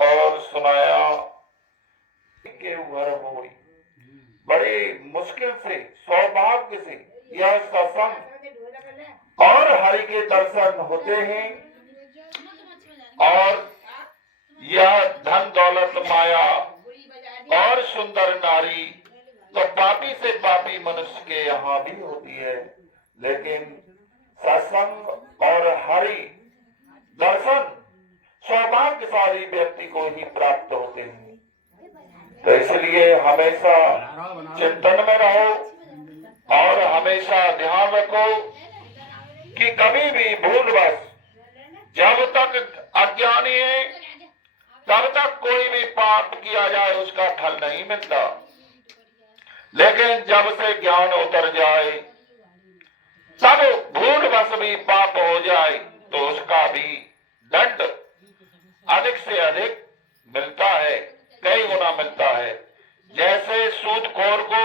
और सुनाया के घर होई। बड़ी मुश्किल से, सौभाग्य से यह सत्संग और हरि के दर्शन होते हैं, और यह धन दौलत माया और सुंदर नारी तो पापी से पापी मनुष्य के यहाँ भी होती है, लेकिन सत्संग और हरि दर्शन सौभाग्यशाली व्यक्ति को ही प्राप्त होते हैं। तो इसलिए हमेशा चिंतन में रहो और हमेशा ध्यान रखो कि कभी भी भूलवश, जब तक अज्ञानी है तब तक कोई भी पाप किया जाए उसका फल नहीं मिलता, लेकिन जब से ज्ञान उतर जाए तब भूलवश भी पाप हो जाए तो उसका भी दंड अधिक से अधिक मिलता है, कई गुना मिलता है। जैसे सूदखोर को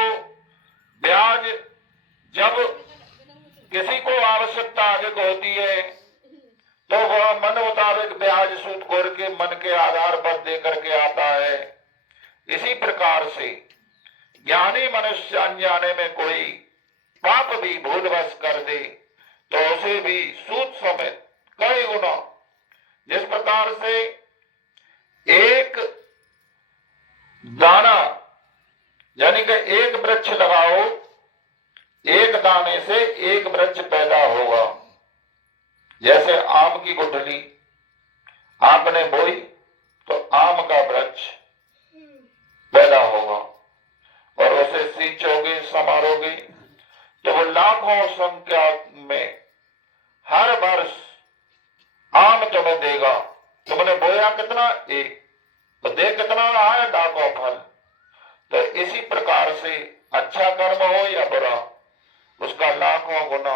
ब्याज, जब किसी को आवश्यकता अधिक होती है तो वह मन मुताबिक ब्याज सूदखोर के मन के आधार पर दे करके आता है, इसी प्रकार से ज्ञानी मनुष्य अनजाने में कोई पाप भी भूलवश कर दे तो उसे भी सूद समेत कई गुना, जिस प्रकार से एक दाना यानी कि एक वृक्ष लगाओ, एक दाने से एक वृक्ष पैदा होगा। जैसे आम की गुठली आपने बोई तो आम का वृक्ष पैदा होगा, और उसे सींचोगे, संवारोगे तो वो लाखों संख्या में हर वर्ष आम तुम्हें देगा। तुमने बोया कितना? एक, तो दे कितना रहा है? लाखों फल। तो इसी प्रकार से अच्छा कर्म हो या बुरा, उसका लाखों गुना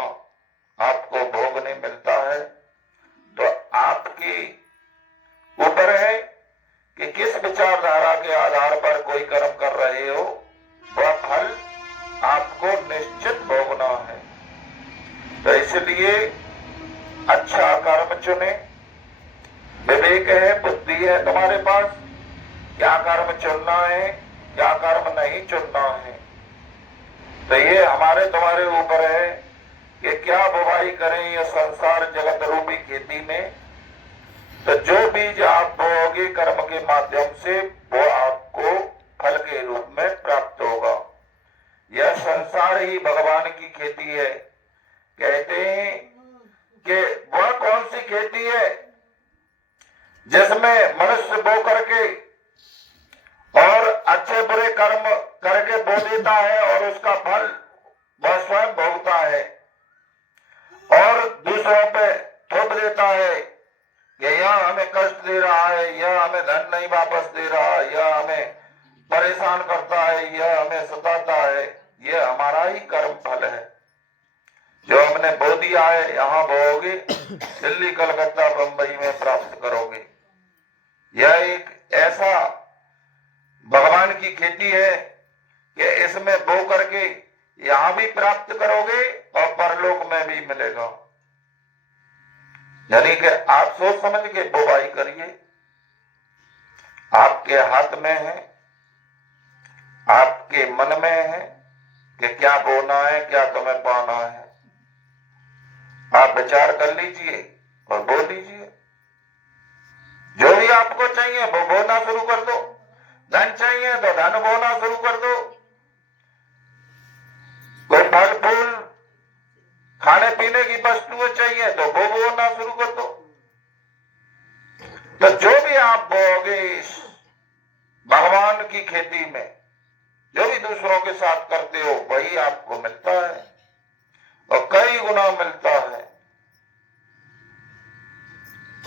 आपको भोगने मिलता है। तो आपके ऊपर है कि किस विचारधारा के आधार पर कोई कर्म कर रहे हो, वह फल आपको निश्चित भोगना है। तो इसलिए अच्छा कर्म चुने। विवेक है, बुद्धि है तुम्हारे पास, क्या कर्म चुनना है, क्या कर्म नहीं चुनना है। तो ये हमारे तुम्हारे ऊपर है कि क्या बुवाई करें ये संसार जगत रूपी खेती में। तो जो बीज आप बोओगे कर्म के माध्यम से, वो आपको फल के रूप में प्राप्त होगा। यह संसार ही भगवान की खेती है। कहते हैं कि वह कौन सी खेती है जिसमें मनुष्य बो करके और अच्छे बुरे कर्म करके बो देता है और उसका फल वह स्वयं भोगता है, और दूसरों पे थोप देता है कि यह हमें कष्ट दे रहा है, यह हमें धन नहीं वापस दे रहा है, यह हमें परेशान करता है, यह हमें सताता है। यह हमारा ही कर्म फल है जो हमने बो दिया है। यहाँ बोओगे, दिल्ली, कलकत्ता, बंबई में प्राप्त करोगे। यह एक ऐसा भगवान की खेती है कि इसमें बो करके यहां भी प्राप्त करोगे और परलोक में भी मिलेगा। यानी कि आप सोच समझ के बुवाई करिए, आपके हाथ में है, आपके मन में है कि क्या बोना है, क्या तुम्हें पाना है। आप विचार कर लीजिए और बो लीजिए। जो भी आपको चाहिए वो बोना शुरू कर दो। धन चाहिए तो धन बोना शुरू कर दो। कोई फल फूल खाने पीने की वस्तुएं चाहिए तो वो बोना शुरू कर दो। तो जो भी आप बोओगे इस भगवान की खेती में, जो भी दूसरों के साथ करते हो, वही आपको मिलता है और कई गुना मिलता है।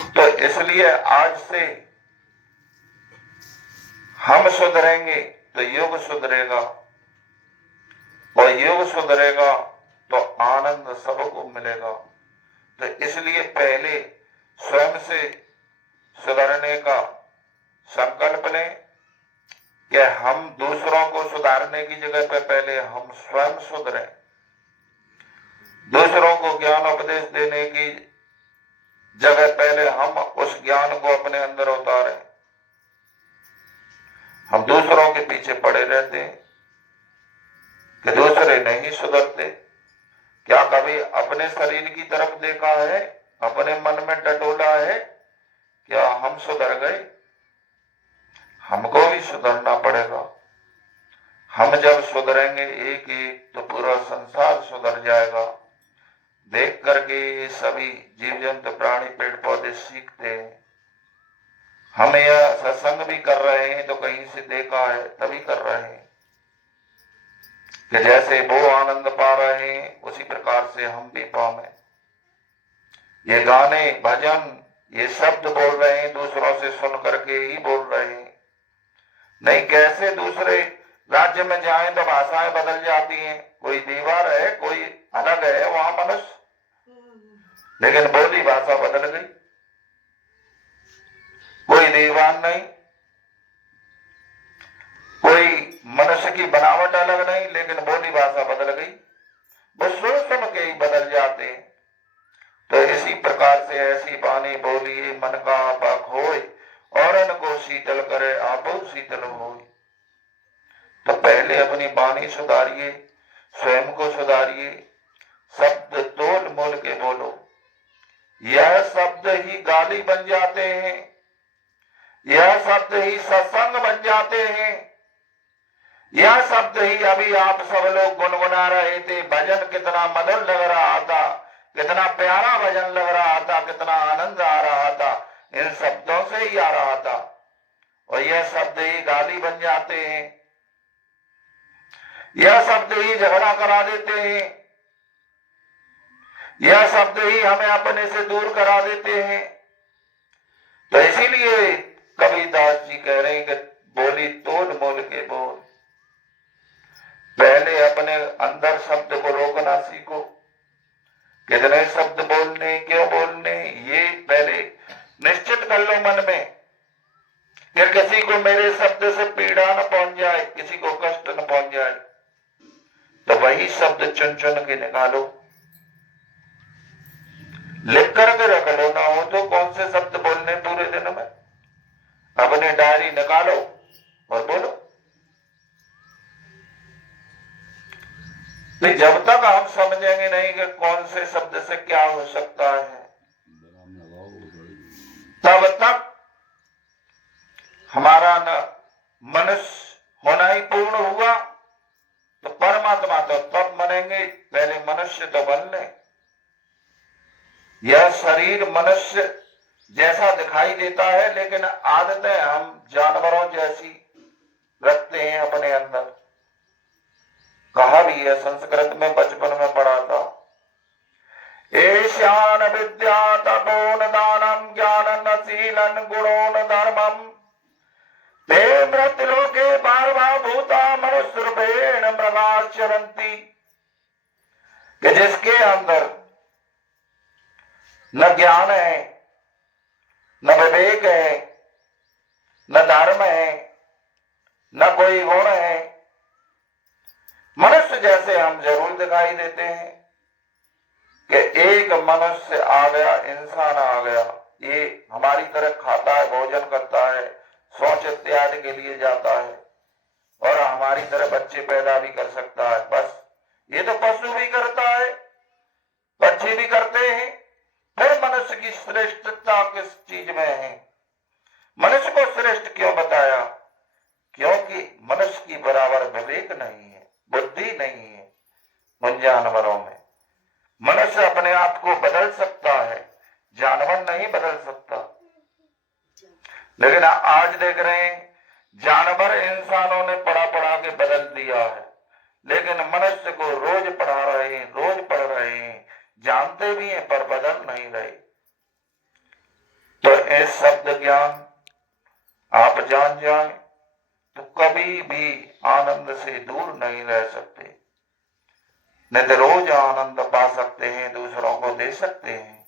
तो इसलिए आज से हम सुधरेंगे तो युग सुधरेगा, और युग सुधरेगा तो आनंद सबको मिलेगा। तो इसलिए पहले स्वयं से सुधरने का संकल्प लें कि हम दूसरों को सुधारने की जगह पे पहले हम स्वयं सुधरें। दूसरों को ज्ञान उपदेश देने की जगह पहले हम उस ज्ञान को अपने अंदर उतारें। पीछे पड़े रहते हैं कि दूसरे नहीं सुधरते। क्या कभी अपने शरीर की तरफ देखा है? अपने मन में टटोला है? क्या हम सुधर गए? हमको भी सुधरना पड़ेगा। हम जब सुधरेंगे एक एक तो पूरा संसार सुधर जाएगा। देख करके ये सभी जीव जंतु प्राणी पेड़ पौधे सीखते हैं। हम यह सत्संग भी कर रहे हैं तो कहीं से देखा है तभी कर रहे हैं कि जैसे वो आनंद पा रहे हैं उसी प्रकार से हम भी पाएं। ये गाने भजन ये शब्द बोल रहे हैं, दूसरों से सुन करके ही बोल रहे हैं। नहीं कैसे दूसरे राज्य में जाएं तो भाषाएं बदल जाती हैं। कोई दीवार है, कोई अलग है वहां मनुष्य, लेकिन बोली भाषा बदल गई। कोई दीवान नहीं, कोई मनुष्य की बनावट अलग नहीं, लेकिन बोली भाषा बदल गई। वो सुन सुन के ही बदल जाते हैं। तो इसी प्रकार से ऐसी वाणी बोलिए मन का आपा खोए, और इनको शीतल करे आपो शीतल होए। तो पहले अपनी वाणी सुधारिए, स्वयं को सुधारिए, शब्द तोल मोल के बोलो। यह शब्द ही गाली बन जाते हैं, यह शब्द ही सत्संग बन जाते हैं। यह शब्द ही अभी आप सब लोग गुनगुना रहे थे। भजन कितना मधुर लग रहा था, कितना प्यारा भजन लग रहा था, कितना आनंद आ रहा था, इन शब्दों से ही आ रहा था। और यह शब्द ही गाली बन जाते हैं, यह शब्द ही झगड़ा करा देते हैं, यह शब्द ही हमें अपने से दूर करा देते हैं। तो इसीलिए कबीरदास जी कह रहे हैं कि बोली तोल मोल के बोल। पहले अपने अंदर शब्द को रोकना सीखो। कितने शब्द बोलने, क्यों बोलने, ये पहले निश्चित कर लो मन में कि किसी को मेरे शब्द से पीड़ा न पहुंच जाए, किसी को कष्ट न पहुंच जाए। तो वही शब्द चुन चुन के निकालो, लिख करके रख लो। ना हो तो कौन से शब्द बोलने पूरे दिन में, अपनी डायरी निकालो और बोलो। तो जब तक हम समझेंगे नहीं कि कौन से शब्द से क्या हो सकता है, तब तक हमारा न मनुष्य होना ही पूर्ण हुआ। तो परमात्मा तो तब बनेंगे, पहले मनुष्य तो बन ले। यह शरीर मनुष्य जैसा दिखाई देता है, लेकिन आदतें हम जानवरों जैसी रखते हैं अपने अंदर। कहा भी है, संस्कृत में बचपन में पढ़ा था, एशान विद्या तपोन दानम ज्ञान शीलन गुणोन धर्मम ते मृत्युलोके बारवा भूता मनुष्य रूपेण मृगाचरन्ति। कि जिसके अंदर न ज्ञान है, न विवेक है, न धर्म है, न कोई गुण है, मनुष्य जैसे हम जरूर दिखाई देते हैं कि एक मनुष्य आ गया, इंसान आ गया, ये हमारी तरह खाता है, भोजन करता है, शौच इत्यादि के लिए जाता है, और हमारी तरह बच्चे पैदा भी कर सकता है। बस ये तो पशु भी करता है, पक्षी भी करते हैं। फिर मनुष्य की श्रेष्ठता किस चीज में है? मनुष्य को श्रेष्ठ क्यों बताया? क्योंकि मनुष्य की बराबर विवेक नहीं है, बुद्धि नहीं है उन जानवरों में। मनुष्य अपने आप को बदल सकता है, जानवर नहीं बदल सकता। लेकिन आज देख रहे हैं जानवर इंसानों ने पढ़ा पढ़ा के बदल दिया है, लेकिन मनुष्य को रोज पढ़ा रहे हैं, रोज पढ़ रहे हैं, जानते भी हैं पर बदल नहीं रहे। तो इस शब्द ज्ञान आप जान जाएं तो कभी भी आनंद से दूर नहीं रह सकते। नहीं तो रोज आनंद पा सकते हैं, दूसरों को दे सकते हैं।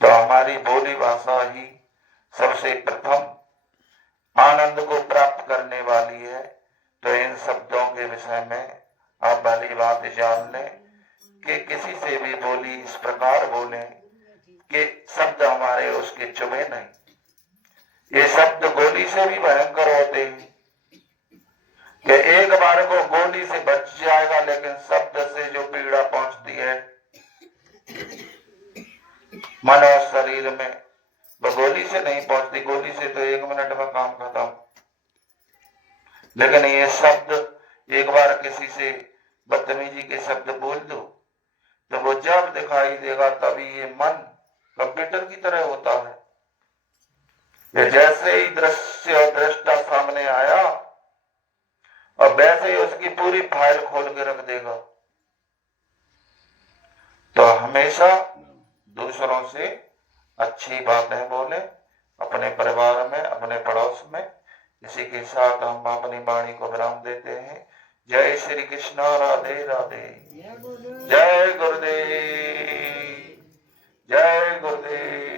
तो हमारी बोली भाषा ही सबसे प्रथम आनंद को प्राप्त करने वाली है। तो इन शब्दों के विषय में आप भली बात जान लें कि किसी से भी बोली इस प्रकार बोले कि शब्द हमारे उसके चुभे नहीं। ये शब्द गोली से भी भयंकर होते हैं, वो गोली से बच जाएगा, लेकिन शब्द से जो पीड़ा पहुंचती है मन और शरीर में, वो गोली से नहीं पहुंचती। गोली से तो 1 मिनट में काम खत्म, लेकिन ये शब्द एक बार किसी से बदतमीजी के शब्द बोल दो तो वो जब दिखाई देगा तभी ये मन कंप्यूटर की तरह होता है। ये जैसे ही दृश्य और दृष्टा सामने आया और वैसे ही उसकी पूरी फाइल खोल के रख देगा। तो हमेशा दूसरों से अच्छी बातें बोले, अपने परिवार में, अपने पड़ोस में। इसी के साथ हम अपनी वाणी को विराम देते हैं। जय श्री कृष्ण, राधे राधे। जय गुरुदेव, जय गुरुदेव।